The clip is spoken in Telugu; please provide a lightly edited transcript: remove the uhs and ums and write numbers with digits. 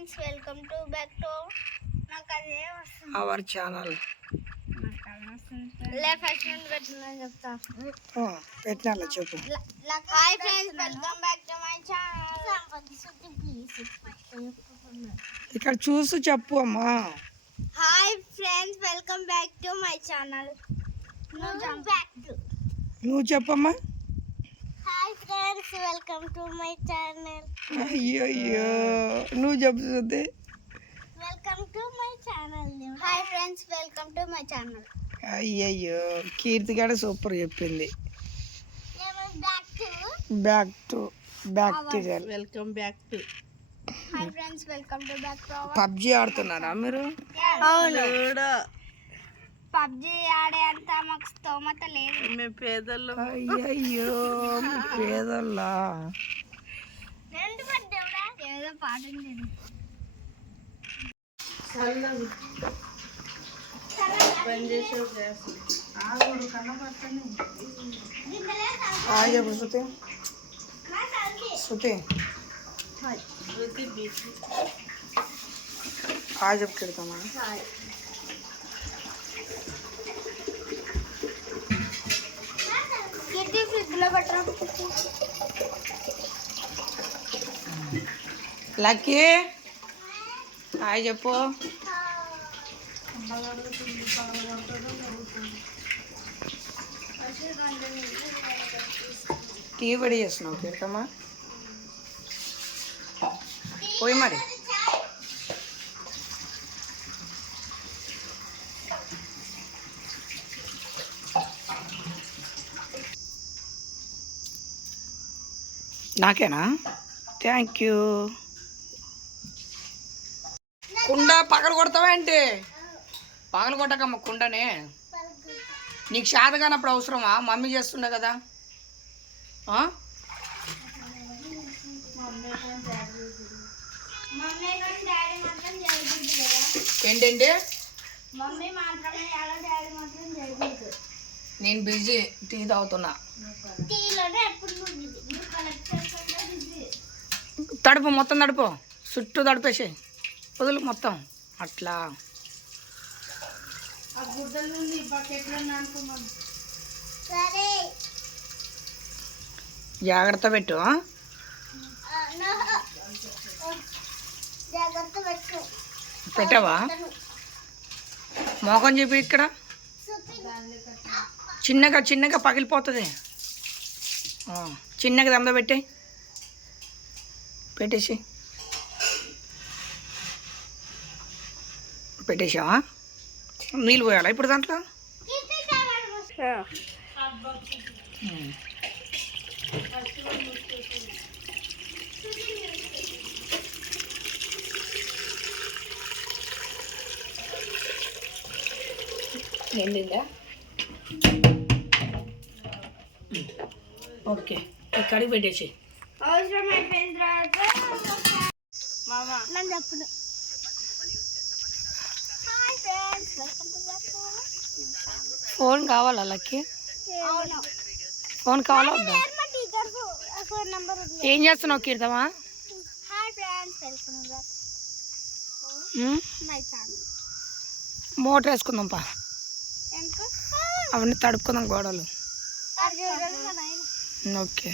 friends, welcome to back to our channel. పెట్టినాల చెప్పు. Hi friends, welcome back to my channel. ఇక్కడ చూసి చెప్పు అమ్మా. Hi friends, welcome back to my channel. నువ్వు చెప్పమ్మా. Hi friends, welcome to my channel. అయ్యో నువ్వు చెప్పు చూద్ది. Welcome to my channel. Hi friends, welcome to my channel. అయ్యయ్యో కీర్తి గడ సూపర్ చెప్పింది. Back to bacterial. Welcome back to. Hi friends, welcome to back to our. PUBG ఆడుతున్నారా మీరు? అవును. పబ్జి ఆడే అంత మాకు స్తోమత లేదు. మేము పేదలు. అయ్యయ్యో పేదల్లా. ఏదో పాట ఉంది. హాయ్ చెప్పు శృతి. శృతి హాయ్ చెప్పు పెడతామా. లక్కీ హాయ్ చెప్పు. టీవీ పడి చేస్తున్నావు పెడతామా. పోయి మరి నాకేనా? Thank you. కుండ పగలు కొడతావా ఏంటి? పగలు కొట్టకమ్మ కుండనే. నీకు శాత కానప్పుడు అవసరమా? మమ్మీ చేస్తుండే కదా. ఏంటంటే నేను బిజీ టీ తాగుతున్నా. తడుపు మొత్తం తడుపు, చుట్టూ తడిపేసి వదులు మొత్తం అట్లా. జాగ్రత్త పెట్టు. పెట్టావా? మోకం చెప్పి ఇక్కడ చిన్నగా చిన్నగా పగిలిపోతుంది. చిన్నగా దంద పెట్టేసి పెట్టేసావా? నీళ్ళు పోయాలా ఇప్పుడు దాంట్లో? నిండిందా? ఓకే కడిగి పెట్టేసి. ఫోన్ కావాలా లక్కీ? ఫోన్ కావాలా వద్దా? ఏం చేస్తున్నావు కీర్తమా? మోటార్ వేసుకుందాంపా, అవన్నీ తడుపుకుందాం గోడలు. ఓకే.